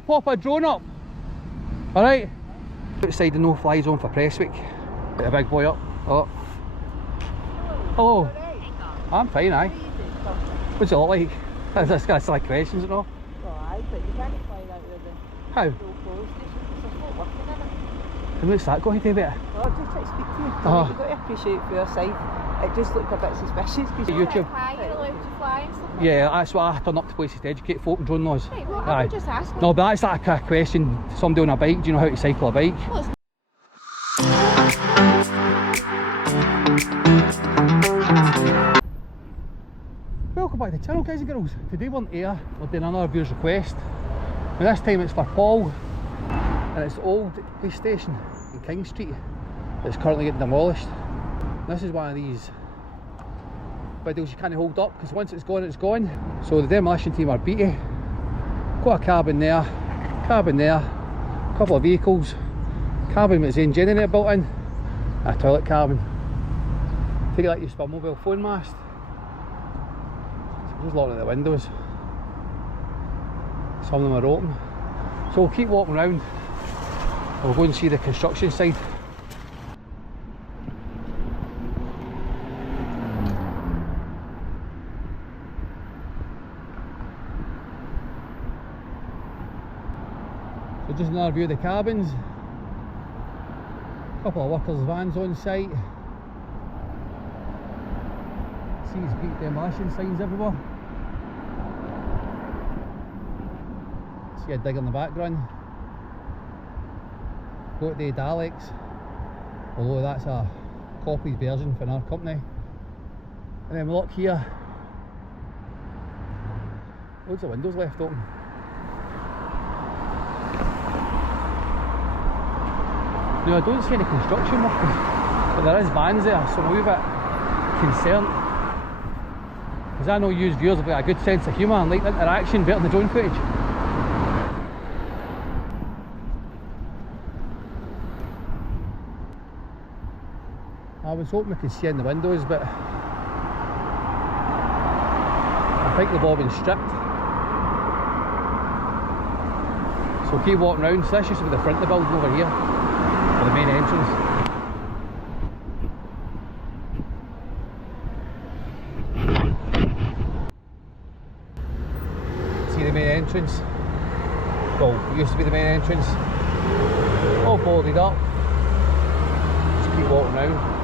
Pop a drone up. Alright. Outside the no-fly zone for press week. Get a big boy up. Oh. Oh. I'm fine, aye. What's it look like? That's kind of silly questions and all. Well, aye, but you can't fly out with the How? GoPro station because there's not working in it. And what's that got to do with it? Well, I'm just trying to speak to you. You've got to appreciate it for your side. It just looked a bit suspicious because YouTube. Hi, you're allowed to fly and stuff like Yeah, that's what I turn up to places to educate folk on drone laws. that. Right, well, I would just ask. No, but that's like a question. Somebody on a bike, do you know how to cycle a bike? Well, it's Welcome back to the channel, guys and girls. Today we're on air, we're doing another viewer's request. And this time it's for Paul. And it's the old police station in King Street that's currently getting demolished. This is one of these videos you can't hold up because once it's gone, it's gone. So the demolition team are beaty. Got a cabin there, a couple of vehicles, cabin with its own generator built in, and a toilet cabin. Take it like used for a mobile phone mast. So just looking at the windows. Some of them are open. So we'll keep walking around. We'll go and see the construction site. So just another view of the cabins. A couple of workers' vans on site. See these big demolition signs everywhere. See a digger in the background. Got the Daleks, although that's a copied version from our company. And then we look here. Loads of windows left open. No, I don't see any construction workers, but there is vans there, so I'm a wee bit concerned. Because I know you viewers have got a good sense of humour and like interaction better than the drone footage. I was hoping we could see in the windows, but I think they've all been stripped. So we'll keep walking around. So this used to be the front of the building over here, for the main entrance. See the main entrance? Well, it used to be the main entrance. All boarded up. Just keep walking around.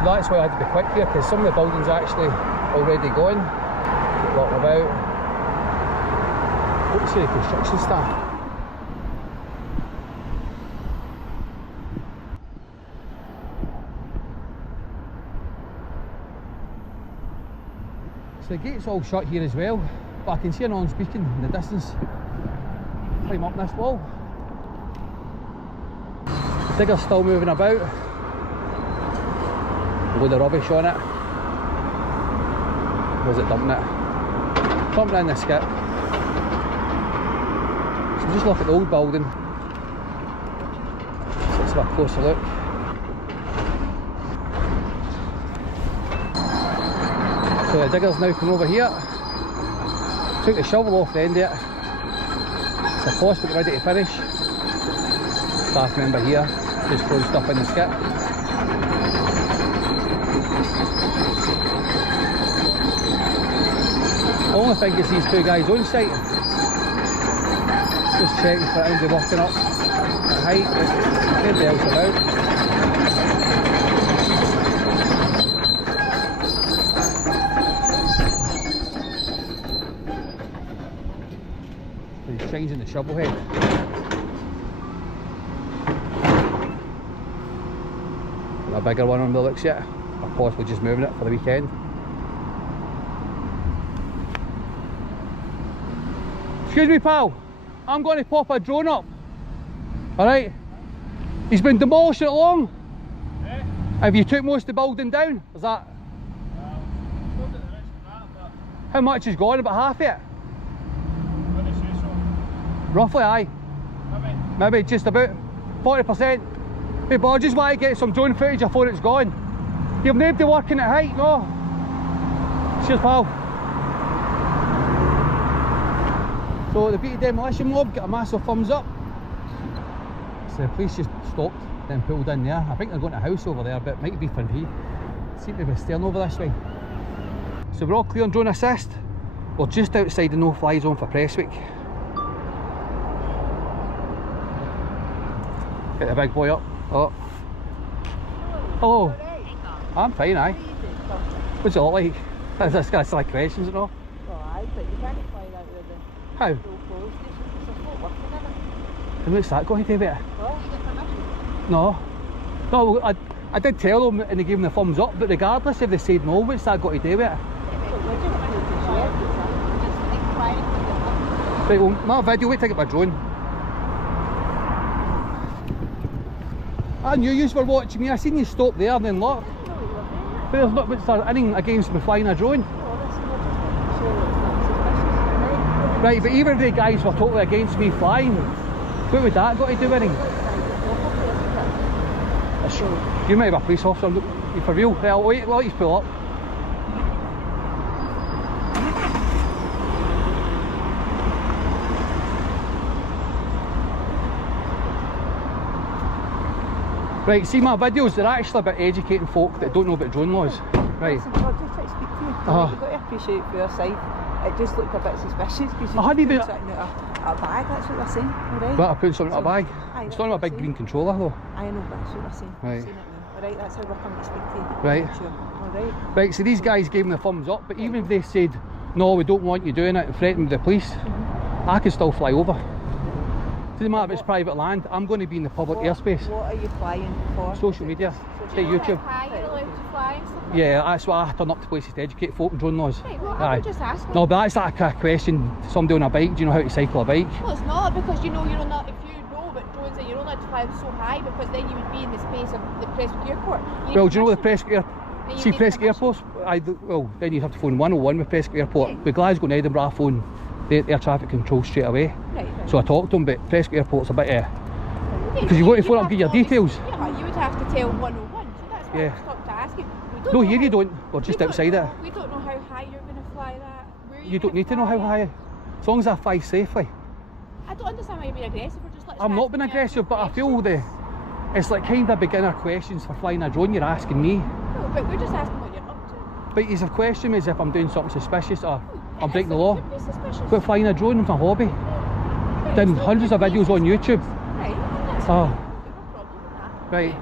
So that's why I had to be quick here, because some of the buildings are actually already gone. Walking about. Hope to see the construction staff. So the gate's all shut here as well, but I can see an on-speaking in the distance. Climb up this wall. The digger's still moving about. A load of rubbish on it. Was it dumping it? Dumping it in the skip. So just look at the old building. So let's have a closer look. So the digger's now come over here. Took the shovel off the end of it. It's a post but ready to finish. Staff member here, just throwing stuff in the skip. I only think it's these two guys on site. Just checking for anybody walking up at height, but nobody else about. So he's changing the shovel head. Got a bigger one on the looks yet, or possibly just moving it for the weekend. Excuse me, pal, I'm going to pop a drone up. Alright? He's been demolishing it long? Yeah. Have you took most of the building down? Is that? Looked at the rest of that, but How much is gone? About half of it? I wouldn't say so. Roughly, aye. Maybe. Maybe just about 40%. Hey, but I just want to get some drone footage before it's gone. You've nobody working at height, no? Cheers, pal. So the beat demolition mob got a massive thumbs up. So the police just stopped, then pulled in there. I think they're going to a house over there, but it might be for me. Seem to be steering over this way. So we're all clear on drone assist. We're just outside the no-fly zone for press week. Get the big boy up. Oh. Hello. I'm fine, aye. What's it look like? That's kind of silly questions, you know? Well, aye, but you can't fly that with the How? low flow station. There's a float working in it. And what's that got to do with it? Well, you get permission. No. No, I did tell them and they gave them the thumbs up, but regardless if they said no, what's that got to do with it? Right, well, my video, wait till I get my drone. I knew you were watching me, I seen you stop there and then look. But there's not what's there anything against me flying a drone. Right, but even if the guys were totally against me flying, what would that got to do with anything? You might have a police officer, you for real? Well, wait, let you pull up. Right, see my videos, they're actually about educating folk that don't know about drone laws. Right. Listen, I'm just trying to speak to you. You've got to appreciate for your side. It just looked a bit suspicious because you hadn't even- put something out a bag, that's what they're saying, alright? But I put something in a bag. Aye, It's that's not in a what big I'm green saying. controller though. I know, that's what they're saying. Right. I've seen it now. Alright, that's how we're coming to speak to you. Right. Sure. Alright. Right, so these guys gave me the thumbs up, but even if they said, no, we don't want you doing it and threatened with the police, I could still fly over. Doesn't matter if it's private land, I'm going to be in the public airspace. What are you flying for? Social media, say YouTube. How you're allowed to fly and stuff like Yeah, that's why I turn up to places to educate folk on drone laws. Right, well, I was just asking. No, but that's like a question to somebody on a bike, do you know how to cycle a bike? Well, it's not, because you know you're not, if you know about drones and you're not allowed to fly them so high, because then you would be in the space of the Prestwick Airport. Well, do you know the Prestwick Then you See need Prestwick permission. Airport? Well, then you'd have to phone 101 with Prestwick Airport. With Glasgow and Edinburgh, I phone the air traffic control straight away. Right. So I talked to them, but Prestwick Airport's a bit because you go to phone up and give your details. Yeah, you would have to tell 101, so that's why Yeah. I stopped to ask you. We don't No, know here how- you don't. We're just we don't outside know, it. We don't know how high you're going to fly that. Where You don't gonna need to know fly how it. high. As long as I fly safely. I don't understand why you're being aggressive. We're just like I'm not being aggressive, but I feel it's like kind of beginner questions for flying a drone you're asking me. No, but we're just asking what you're up to. But you have questioned me as if I'm doing something suspicious or I'm It breaking the is- law. it could be suspicious. But flying a drone is my hobby. Right, Done so hundreds of it could be videos on YouTube. Right, that's Oh. fine. No problem with that. Right.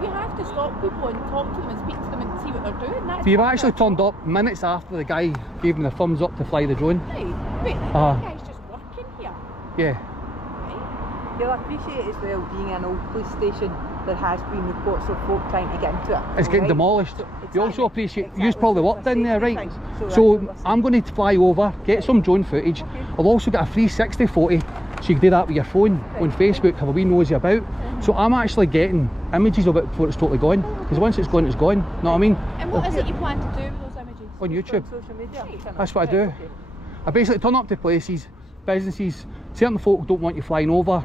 We have to stop people and talk to them and speak to them and see what they're doing. That's So you've not actually our turned up minutes after the guy gave me the thumbs up to fly the drone. Right, wait, Uh-huh. that guy's just working here. Yeah. Right? You'll appreciate as well being an old police station, there has been reports of folk trying to get into it. It's getting alright? demolished. So, You also appreciate, exactly. you've probably So worked it's a in there, safety right? thing. that's So what we're I'm going to fly over, get some drone footage. Okay. I've also got a 360 photo, so you can do that with your phone on Facebook, have a wee nosy about. So I'm actually getting images of it before it's totally gone, because once it's gone, it's gone. Know what I mean? And what is it you plan to do with those images? On YouTube. On social media. That's what I do. Right, okay. I basically turn up to places, businesses, certain folk don't want you flying over.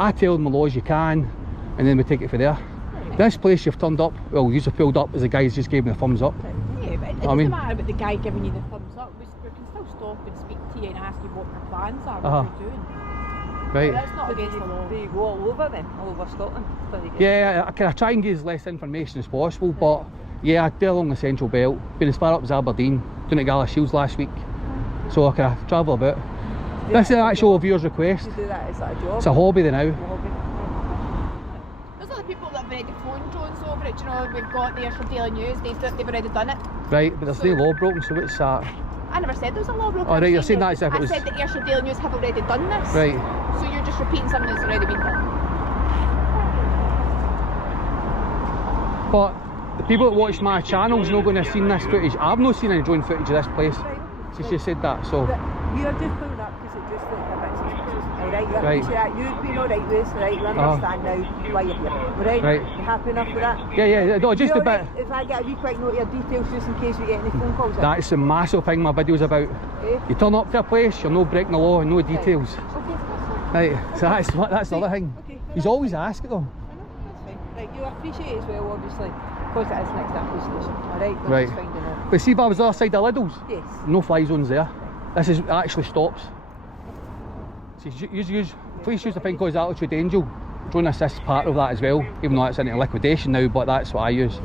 I tell them the laws you can, and then we take it from there. This place you've turned up, well, you've pulled up as the guys just gave me the thumbs up. Yeah, but it I doesn't mean- matter about the guy giving you the thumbs up. We can still stop and speak to you and ask you what your plans are, what you're doing. Right. That's not So against the law. do you go all over then? All over Scotland? till you get- Yeah, I try and give as less information as possible, but yeah, I do along the Central Belt, been as far up as Aberdeen, doing it at Gala Shields last week, so I can travel about. This is an actual viewer's request. You do that, is that a job? It's a hobby now. Hobby. There's other people that have already flown drones over it. You know, we've got the Ayrshire Daily News. They've already done it. Right, but there's no law broken, so what's that? I never said there was a law broken. Oh, right, I'm you're saying that as if it I was- said that Ayrshire Daily News have already done this. Right. So you're just repeating something that's already been done. But the people that watch my channel's not going to have seen this footage. I've not seen any drone footage of this place since you said that, so. But you're just pulling up because it just looked a bit suspicious. Alright, you Right. appreciate that. You've been alright with us, right? You understand now why you're here. Alright? Right. You happy enough with that? Yeah, no, just You a bit. alright if I get a wee quick note of your details just in case we get any phone calls in? That's the massive thing my video's about. Eh? You turn up to a place, you're not breaking the law and no details. Okay, that's fine. Right, so that's the other thing. Okay. He's always asking though. I know, that's fine. you'll appreciate it as well, obviously, because it is next to a police station. Alright, we're Right. just finding out. But see if I was the other side of Liddles, Yes. no fly zones there. This is actually stops. See, police use the thing called altitude angel. Drone assist part of that as well, even though it's into liquidation now, but that's what I use.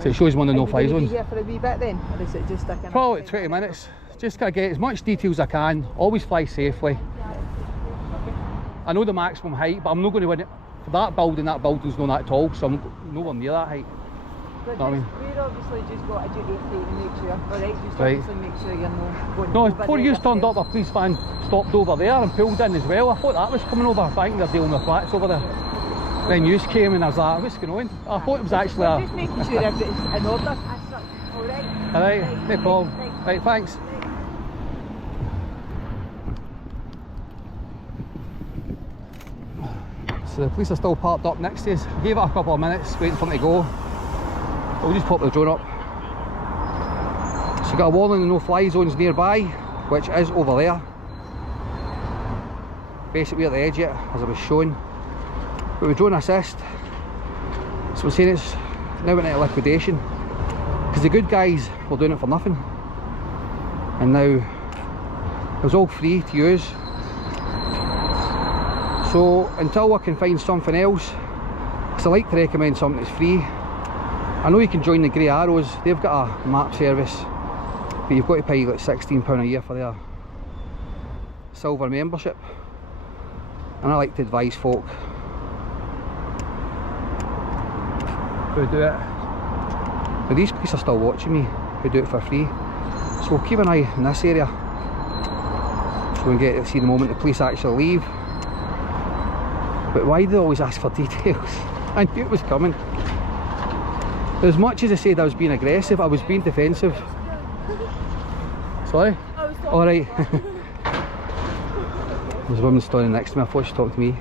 So it shows one of the no fly Are you going zones. to be here for a wee bit then, or is it just a kind of... Probably 20 minutes. Just gotta get as much detail as I can, always fly safely. I know the maximum height, but I'm not going to win it. For that building's not that tall, so I'm nowhere near that height. But know what I mean? we're obviously just got a duty to make sure, alright, just Right. obviously make sure you're not going No, over before the you turned up, a yourself. police van stopped over there and pulled in as well. I thought that was coming over. I think they're dealing with flats over there. Then news came and I was like, what's going on? I thought it was actually We're a... just making sure everything's in order as such, alright? Alright, no problem. Right, thanks. So the police are still parked up next to us. Gave it a couple of minutes, waiting for them to go. We'll just pop the drone up. So got a warning of no fly zones nearby, which is over there. Basically at the edge yet, as I was showing. But with drone assist, so we're saying it's now went into liquidation. Because the good guys were doing it for nothing. And now it was all free to use. So until I can find something else, because I like to recommend something that's free. I know you can join the Grey Arrows, they've got a map service, but you've got to pay like £16 a year for their silver membership. And I like to advise folk who do it. But these police are still watching me, who do it for free. So we'll keep an eye in this area, so we can get to see the moment the police actually leave. But why do they always ask for details? I knew it was coming. As much as I said I was being aggressive, I was being defensive. Sorry? Alright. There's a woman standing next to me, I thought she talked to me.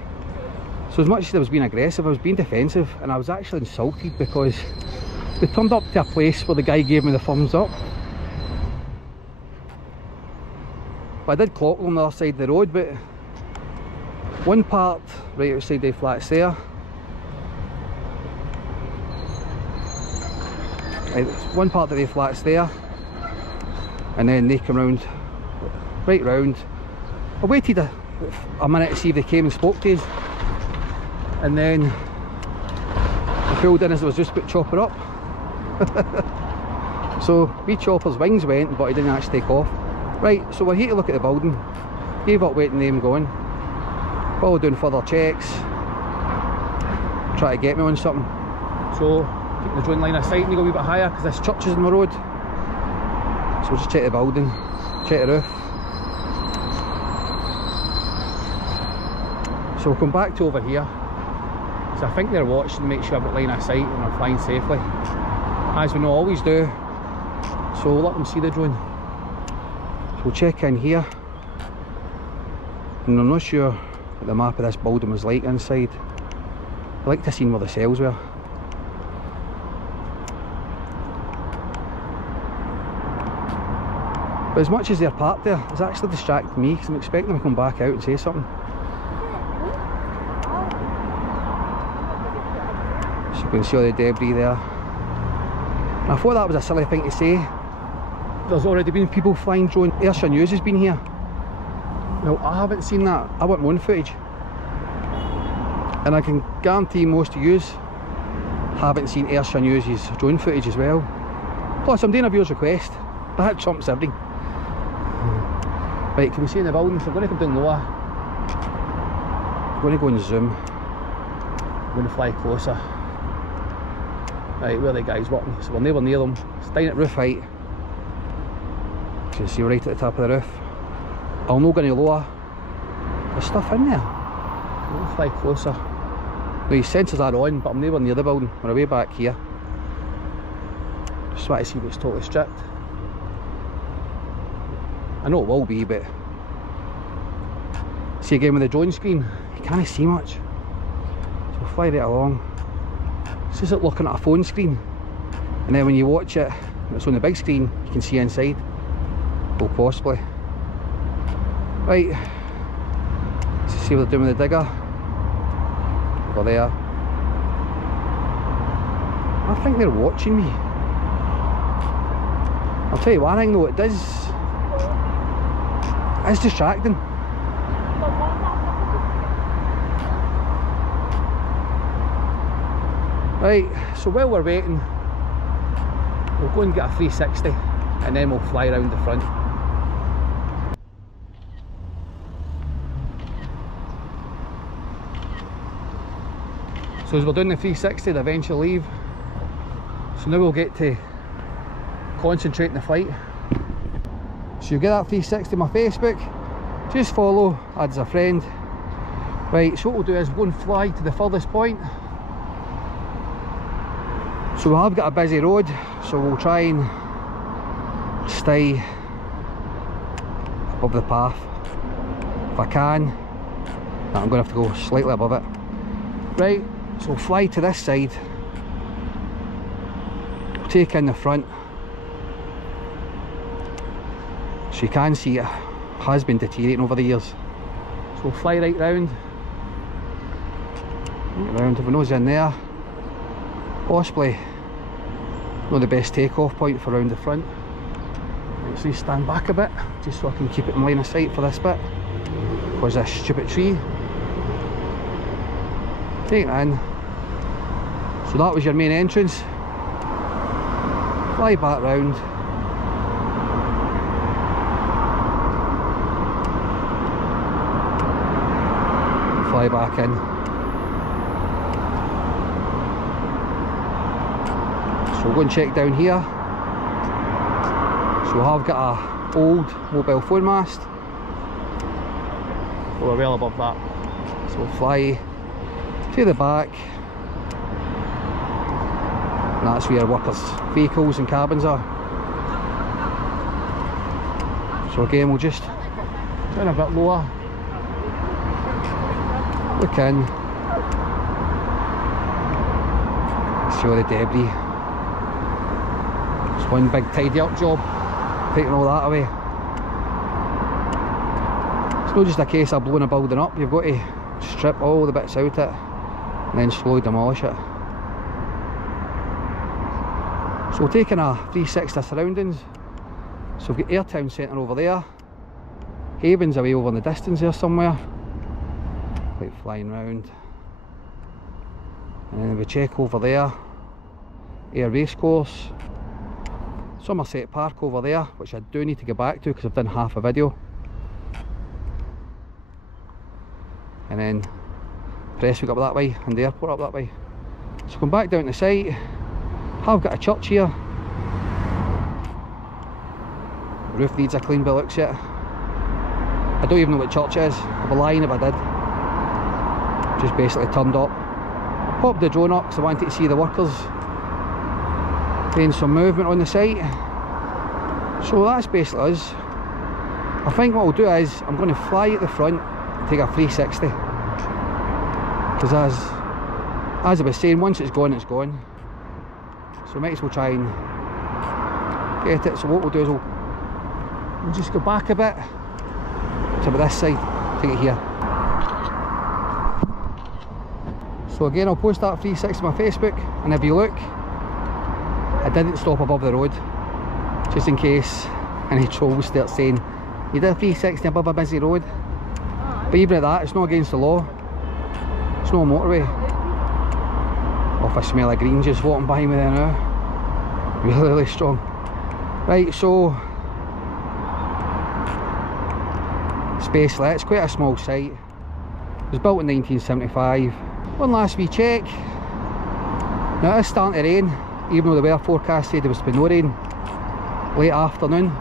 So as much as I was being aggressive, I was being defensive, and I was actually insulted because they turned up to a place where the guy gave me the thumbs up. But I did clock them on the other side of the road, but one part right outside the flats there. Right, one part of the flats there, and then they come round, right round. I waited a minute to see if they came and spoke to us, and then I pulled in as I was just about to chop her up. So wee Chopper's wings went, but he didn't actually take off. Right, so we're here to look at the building. Gave up waiting them going. Probably doing further checks. Try to get me on something. So keep the drone line of sight and go a wee bit higher because this church is in the road. So we'll just check the building, check the roof. So we'll come back to over here. So I think they're watching to make sure I've got line of sight and I'm flying safely, as we know always do. So we'll let them see the drone. So we'll check in here. And I'm not sure what the map of this building was like inside. I like to see where the cells were. But as much as they're parked there, it's actually distracting me because I'm expecting them to come back out and say something. So you can see all the debris there. And I thought that was a silly thing to say. There's already been people flying drone. Ayrshire News has been here. Well, I haven't seen that. I want my own footage. And I can guarantee most of you haven't seen Ayrshire News' drone footage as well. Plus, I'm doing a viewer's request. That trumps everything. Right, can we see in the building? So I'm going to come down lower. I'm going to go and zoom. I'm going to fly closer. Right, where are the guys working? So we're nowhere near them. It's down at roof height. You can see right at the top of the roof. I'm not going to lower. There's stuff in there. I'm going to fly closer. Now, these sensors are on, but I'm nowhere near the building. We're way back here. Just want to see if it's totally stripped. I know it will be, but see again with the drone screen, you can't see much. So we'll fly right along. It's just like looking at a phone screen, and then when you watch it, it's on the big screen, you can see inside. Well, possibly. Right, let's see what they're doing with the digger. Over there. think they're watching me. I'll tell you one thing though, it does. It's distracting. Right, so while we're waiting, we'll go and get a 360 and then we'll fly around the front. So as we're doing the 360, the eventual leave. So now we'll get to concentrate on the flight. So you get that 360 on my Facebook, just follow, add as a friend. Right, so what we'll do is we'll go and fly to the furthest point. So we have got a busy road, so we'll try and stay above the path if I can. No, I'm going to have to go slightly above it. Right, so we'll fly to this side, we'll take in the front, so you can see it has been deteriorating over the years. So we'll fly right round, if we nose in there, possibly not the best takeoff point for round the front. Let's just stand back a bit, just so I can keep it in line of sight for this bit, because this stupid tree. Take it in. So that was your main entrance. Fly back round. Fly back in. So we'll go and check down here. So we have got a old mobile phone mast. We're well above that. So we'll fly to the back, and that's where workers' vehicles and cabins are. So again, we'll just turn a bit lower, look in, see all the debris. It's one big tidy up job, taking all that away. It's not just a case of blowing a building up, you've got to strip all the bits out of it and then slowly demolish it. So we're taking a 360 surroundings. So we've got Air Town Centre over there, Haven's away over in the distance there somewhere, like flying round, and then we check over there, Air Racecourse, Somerset Park over there, which I do need to get back to because I've done half a video, and then Prestwick up that way and the airport up that way. So going back down to the site, have got a church here. The roof needs a clean by the looks of it. I don't even know what church it is, I'd be lying if I did. Just basically turned up, popped the drone up because I wanted to see the workers doing some movement on the site. So that's basically us. I think what I'll do is I'm going to fly at the front and take a 360, because as I was saying, once it's gone, it's gone. So we might as well try and get it. So what we'll do is we'll just go back a bit to this side, take it here. So again, I'll post that 360 on my Facebook, and if you look, I didn't stop above the road, just in case any trolls start saying you did a 360 above a busy road. But even at that, it's not against the law, it's no motorway. Off a smell of green just walking behind me there now, really, really strong. Right, so Spacelet, it's quite a small site. It was built in 1975. One last wee check. Now it is starting to rain, even though the weather forecast said there was to be no rain late afternoon.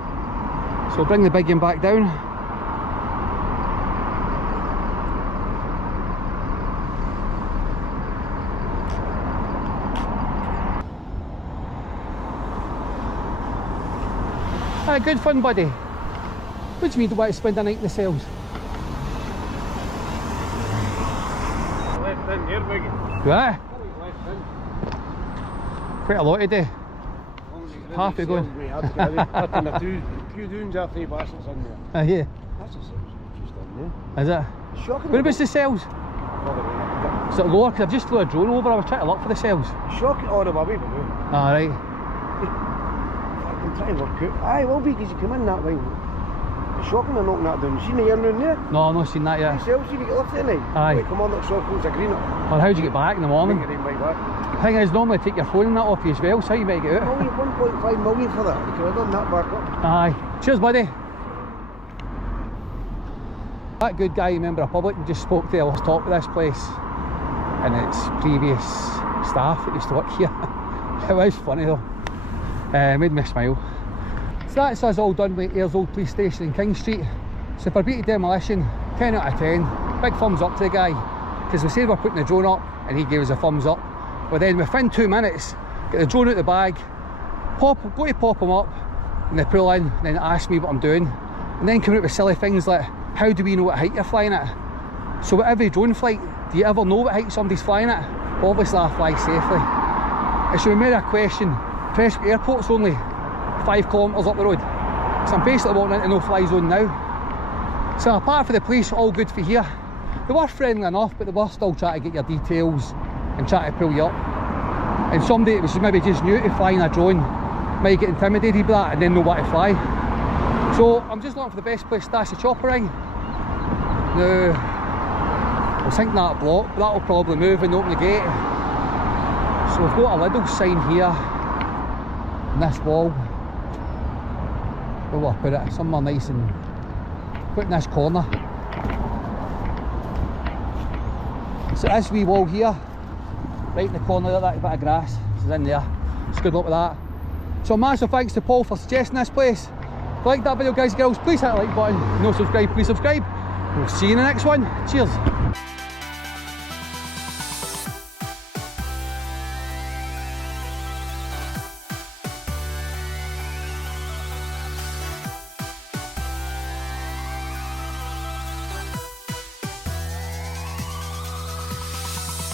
So we'll bring the big one back down. Ah, good fun, buddy. What do you mean you want to spend the night in the cells? Left in here, Biggie. Yeah? Left in. Quite a lot to do. Half to go. That's two dunes after the bastards in there. Yeah. That's a cells just in there. Is it? Shocking. Where was the cells? Further away. Is it lower? Because I've just flew a drone over, I was trying to look for the cells. Shock it all the way, but Alright. fucking try and work out. Aye, will be, because you come in that way. It's shocking they're knocking that down. You seen the air down there? No, I've not seen that yet. Cells, you get lifted at night. Aye. Like, come on, that shock goes a green up. Well, how'd you get back in the morning? Bring it in right back. The thing is, normally take your phone and that off you as well, so how you might get out. Oh, you 1.5 million for that. You could have done that back up. Aye. Cheers, buddy. That good guy, Member of Public, we just spoke to the top of this place, and it's previous staff that used to work here. It was funny though. Made me smile. So that's us all done with Ayers Old Police Station in King Street. So for beating demolition, 10 out of 10. Big thumbs up to the guy, because we said we're putting the drone up and he gave us a thumbs up. But then within 2 minutes, get the drone out the bag, go to pop him up, and they pull in, and then ask me what I'm doing, and then come out with silly things like, how do we know what height you're flying at? So with every drone flight, do you ever know what height somebody's flying at? Obviously I fly safely. It should be made a question. Prescott Airport's only 5 kilometres up the road, so I'm basically walking into no-fly zone now. So apart from the police, all good for here. They were friendly enough, but they were still trying to get your details and trying to pull you up. And somebody that was maybe just new to flying a drone might get intimidated by that and then know what to fly. So I'm just looking for the best place to stash the chopper in. Now, I was thinking that block, but that'll probably move and open the gate. So we've got a little sign here on this wall. Where will I put it? Somewhere nice and put in this corner. So this wee wall here, right in the corner there, that bit of grass is in there. Just good luck with that. So massive thanks to Paul for suggesting this place. If you like that video, guys and girls, please hit the like button. If you're not subscribed, please subscribe. We'll see you in the next one. Cheers.